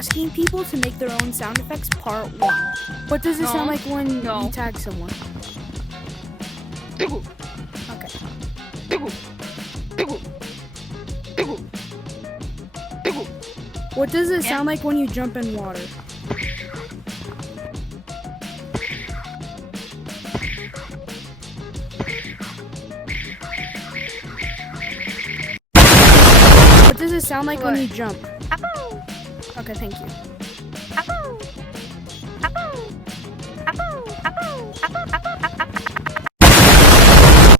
asking people to make their own sound effects part 1. What does it sound like when you tag someone? Okay. What does it sound like when you jump in water? What does it sound like when you jump? Okay, thank you.